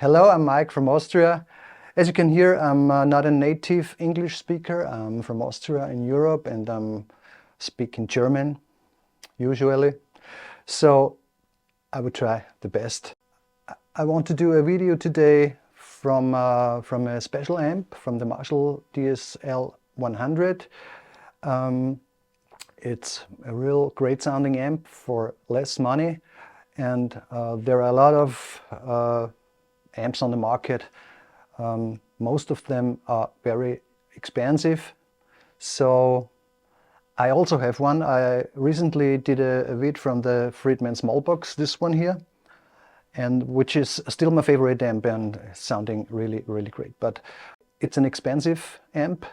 Hello, I'm Mike from Austria. As you can hear, I'm not a native English speaker. I'm from Austria in Europe and I'm speaking German usually. So I would try the best. I want to do a video today from a special amp from the Marshall DSL100. It's a real great sounding amp for less money, and there are a lot of amps on the market. Most of them are very expensive. So I also have one. I recently did a vid from the Friedman Smallbox, this one here, and which is still my favorite amp and sounding really great. But it's an expensive amp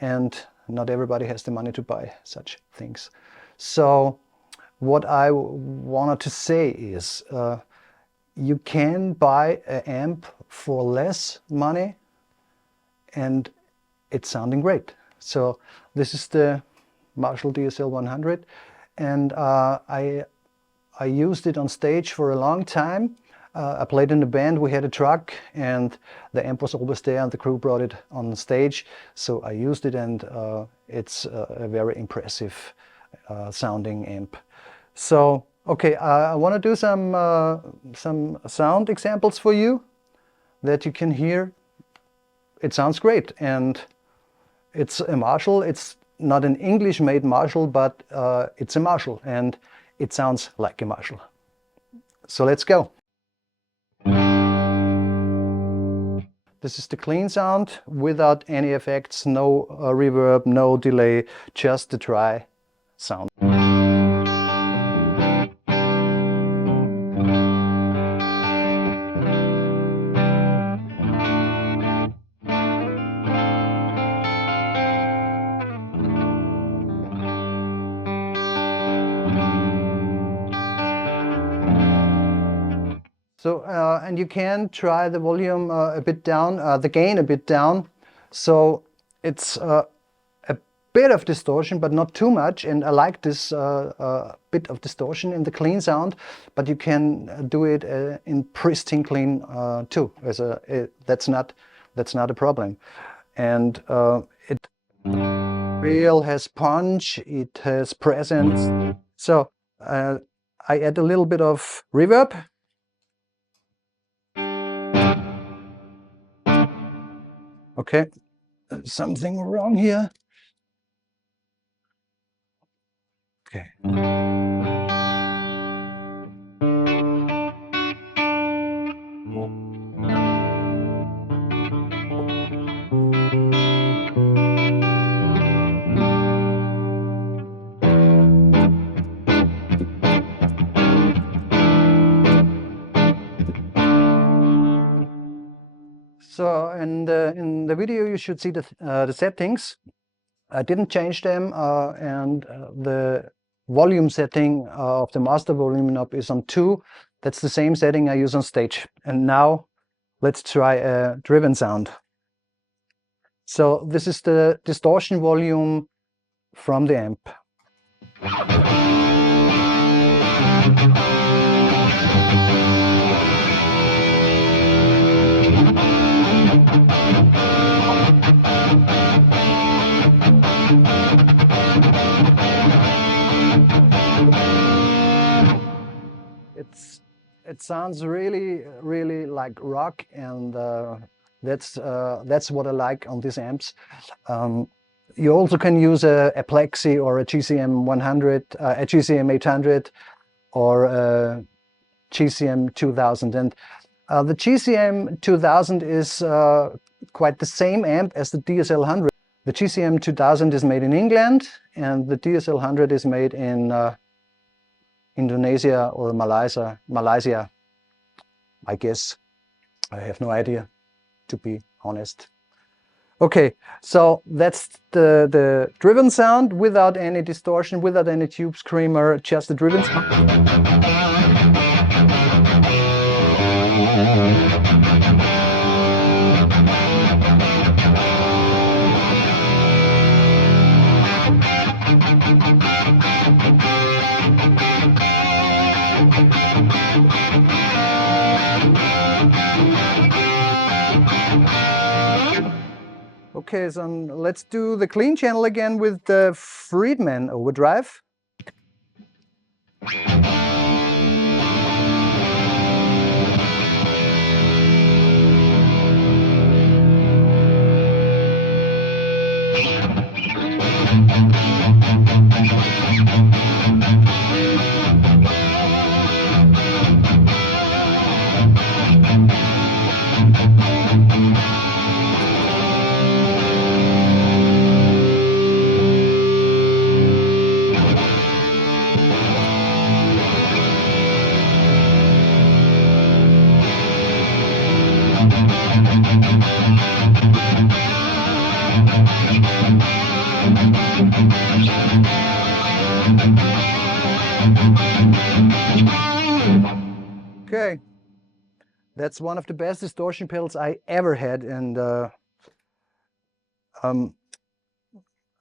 and not everybody has the money to buy such things. So what I wanted to say is you can buy an amp for less money and it's sounding great. So this is the Marshall DSL100, and I used it on stage for a long time. I played in a band, we had a truck and the amp was always there and the crew brought it on stage. So I used it and it's a very impressive sounding amp. So okay, I want to do some sound examples for you that you can hear. It sounds great, and it's a Marshall. It's not an English-made Marshall, but it's a Marshall and it sounds like a Marshall. So let's go. This is the clean sound without any effects, no reverb, no delay, just the dry sound. So, and you can try the volume a bit down, the gain a bit down. So it's a bit of distortion, but not too much. And I like this bit of distortion in the clean sound, but you can do it in pristine clean too. That's not a problem. And it real has punch, it has presence. So I add a little bit of reverb. Okay, something wrong here. Okay. So in the video you should see the settings. I didn't change them, and the volume setting of the master volume knob is on 2. That's the same setting I use on stage. And now let's try a driven sound. So this is the distortion volume from the amp. It sounds really like rock, and that's what I like on these amps. You also can use a Plexi or a GCM 100, a GCM 800 or a GCM 2000. And the GCM 2000 is quite the same amp as the DSL100. The GCM 2000 is made in England and the DSL100 is made in Indonesia or Malaysia, I guess. I have no idea, to be honest. Okay, so that's the driven sound without any distortion, without any tube screamer, just the driven sound. Okay, so let's do the clean channel again with the Friedman overdrive. Okay, that's one of the best distortion pedals I ever had, and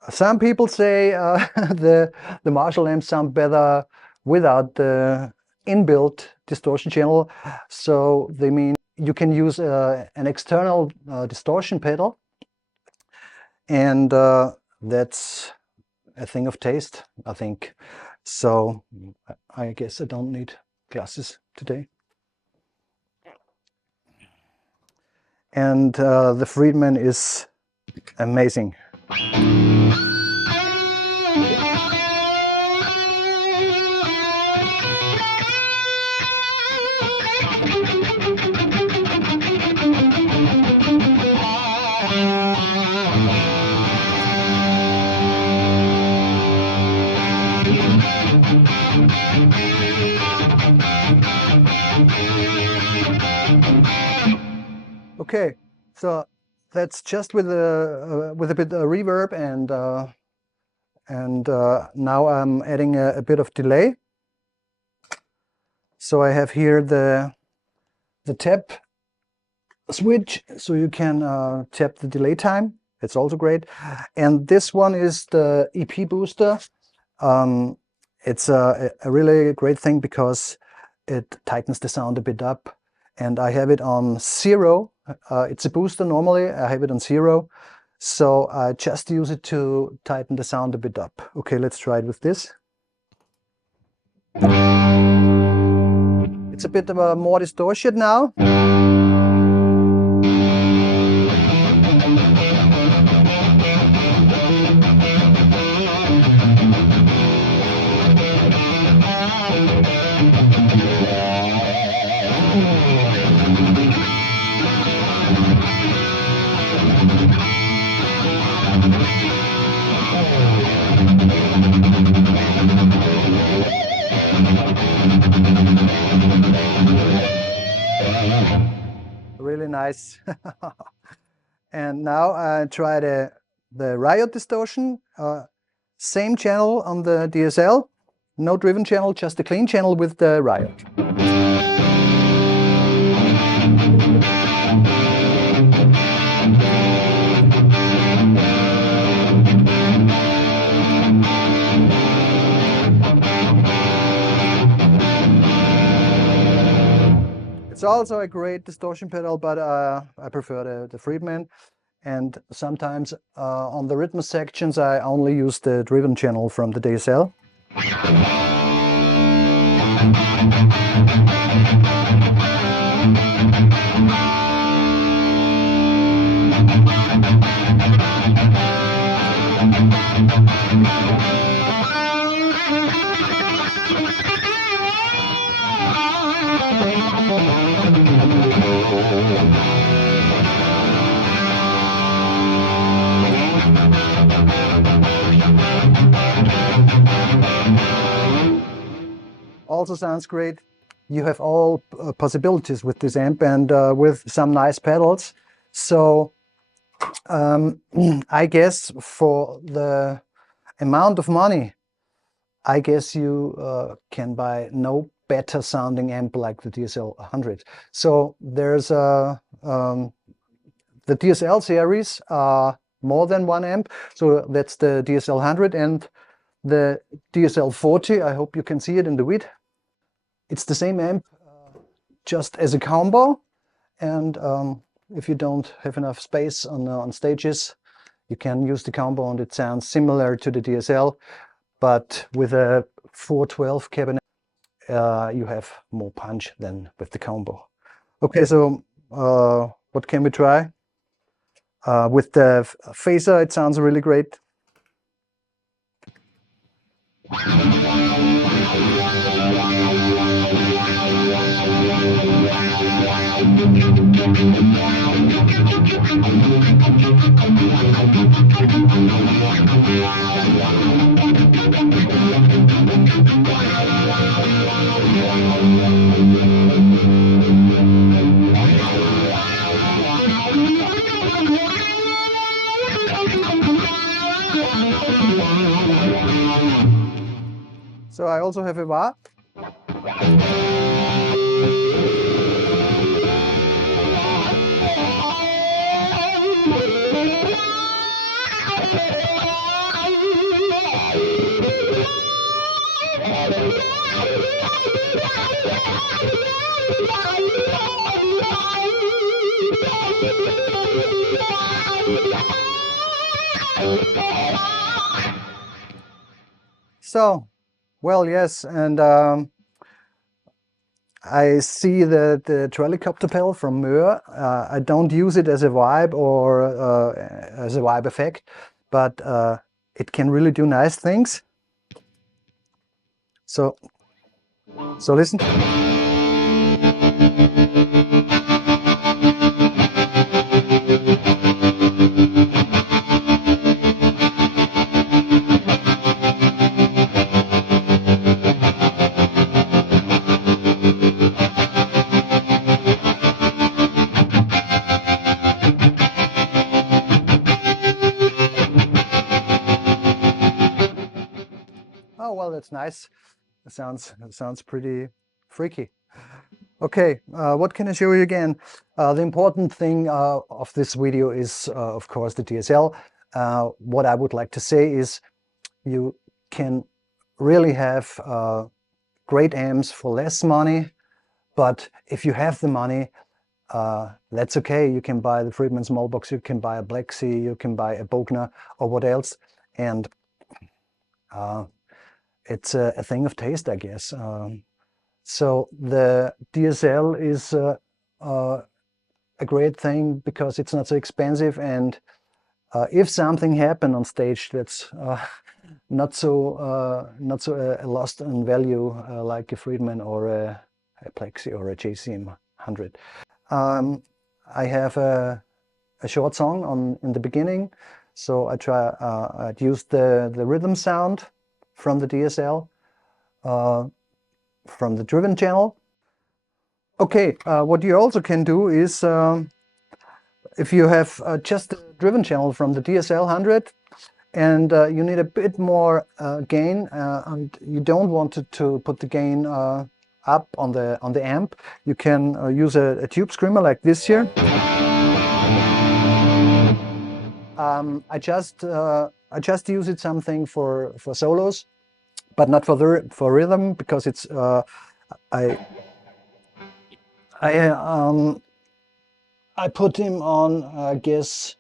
some people say the Marshall amps sound better without the inbuilt distortion channel. So they mean you can use an external distortion pedal, and that's a thing of taste, I think. So I guess I don't need glasses today. And the Friedman is amazing. Okay, so that's just with a bit of reverb, and now I'm adding a bit of delay. So I have here the tap switch, so you can tap the delay time. It's also great. And this one is the EP booster. It's a really great thing because it tightens the sound a bit up. And I have it on 0. It's a booster normally. I have it on 0. So I just use it to tighten the sound a bit up. Okay, let's try it with this. It's a bit of a more distortion now. Really nice. And now I try the Riot distortion. Same channel on the DSL, no driven channel, just a clean channel with the Riot. It's also a great distortion pedal, but I prefer the Friedman. And sometimes on the rhythm sections I only use the driven channel from the DSL. Also sounds great. You have all possibilities with this amp, and with some nice pedals. So I guess for the amount of money, I guess you can buy no better sounding amp like the DSL100. So there's the DSL series are more than one amp. So that's the DSL100 and the DSL40. I hope you can see it in the vid. It's the same amp, just as a combo. And if you don't have enough space on stages, You can use the combo and it sounds similar to the DSL, but with a 412 cabinet, you have more punch than with the combo. Okay, so what can we try? With the phaser, it sounds really great. So I also have a wah. So, well, yes, and I see the helicopter pedal from Möhr. I don't use it as a vibe or as a vibe effect, but it can really do nice things. So listen. Oh, well, that's nice. It sounds pretty freaky. Okay, what can I show you again? The important thing of this video is, of course, the DSL. What I would like to say is you can really have great amps for less money, but if you have the money, that's okay. You can buy the Friedman Smallbox, you can buy a Black Sea, you can buy a Bogner or what else, and it's a thing of taste, I guess. So the DSL is a great thing because it's not so expensive, and if something happened on stage that's not so lost in value like a Friedman or a Plexi or a JCM 100. I have a short song in the beginning, so I'd use the rhythm sound from the DSL, from the driven channel. Okay, what you also can do is, if you have just the driven channel from the DSL100 and you need a bit more gain, and you don't want to put the gain up on the amp, you can use a tube screamer like this here. I just use it something for solos, but not for rhythm, because it's I put him on, I guess,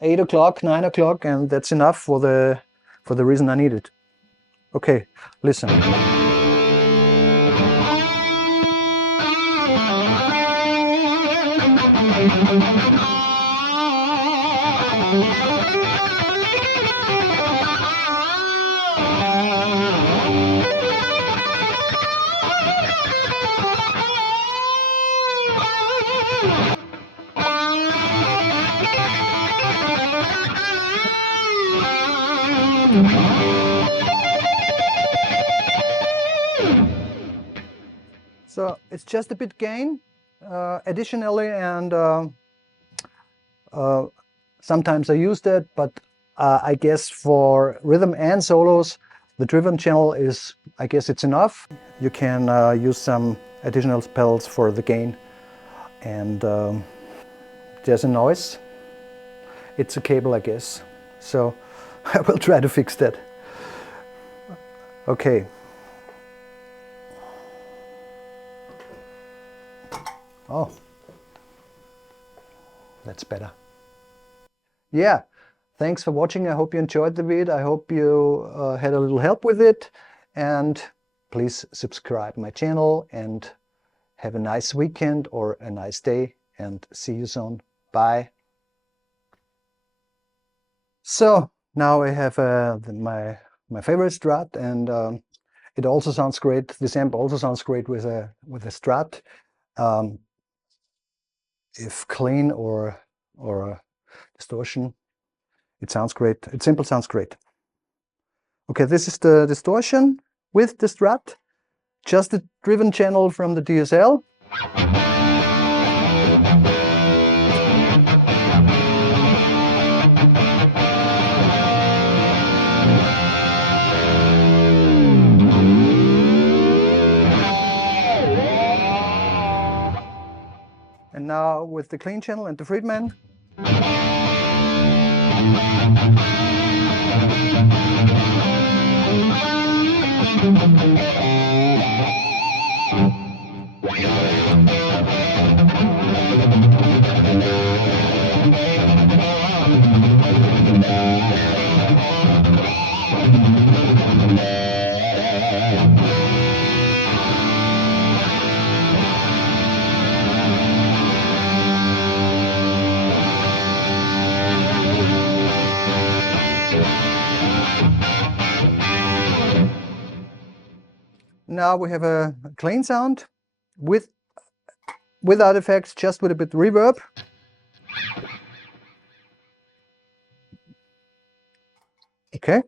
8 o'clock, 9 o'clock, and that's enough for the reason I need it. Okay, listen. So it's just a bit gain additionally, and sometimes I use that, but I guess for rhythm and solos, the driven channel is, I guess it's enough. You can use some additional pedals for the gain, and there's a noise. It's a cable, I guess. So I will try to fix that. Okay. Oh, that's better. Yeah, Thanks for watching. I hope you enjoyed the video. I hope you had a little help with it. And please subscribe my channel and have a nice weekend or a nice day, and see you soon. Bye. So now I have my favorite Strat, and it also sounds great. This amp also sounds great with a Strat. If clean or distortion, it sounds great. It simply sounds great. Okay, this is the distortion with the Strat, just a driven channel from the DSL. And now with the clean channel and the Friedman. Now we have a clean sound without effects, just with a bit of reverb. Okay.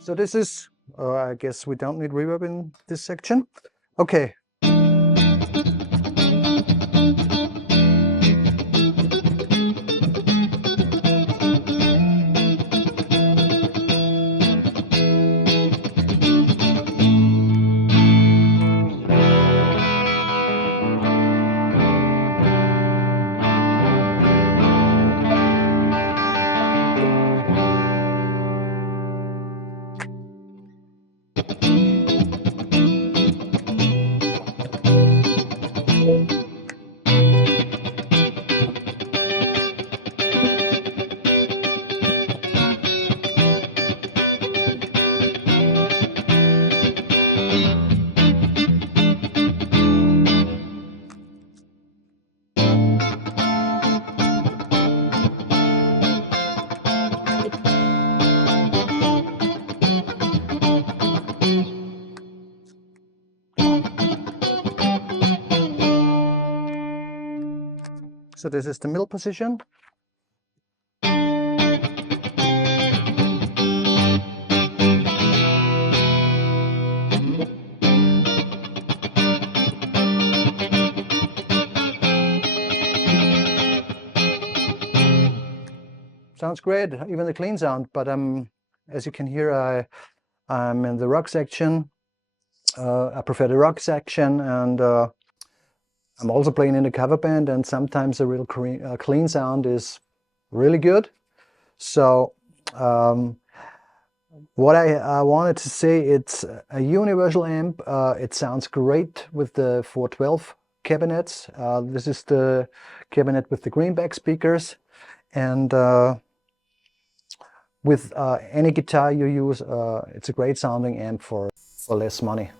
So this is, I guess we don't need reverb in this section. Okay. So this is the middle position. Sounds great, even the clean sound, but as you can hear, I'm in the rock section. I prefer the rock section, and I'm also playing in a cover band, and sometimes a real clean sound is really good. So what I wanted to say, it's a universal amp. It sounds great with the 412 cabinets. This is the cabinet with the Greenback speakers, and with any guitar you use, it's a great sounding amp for less money.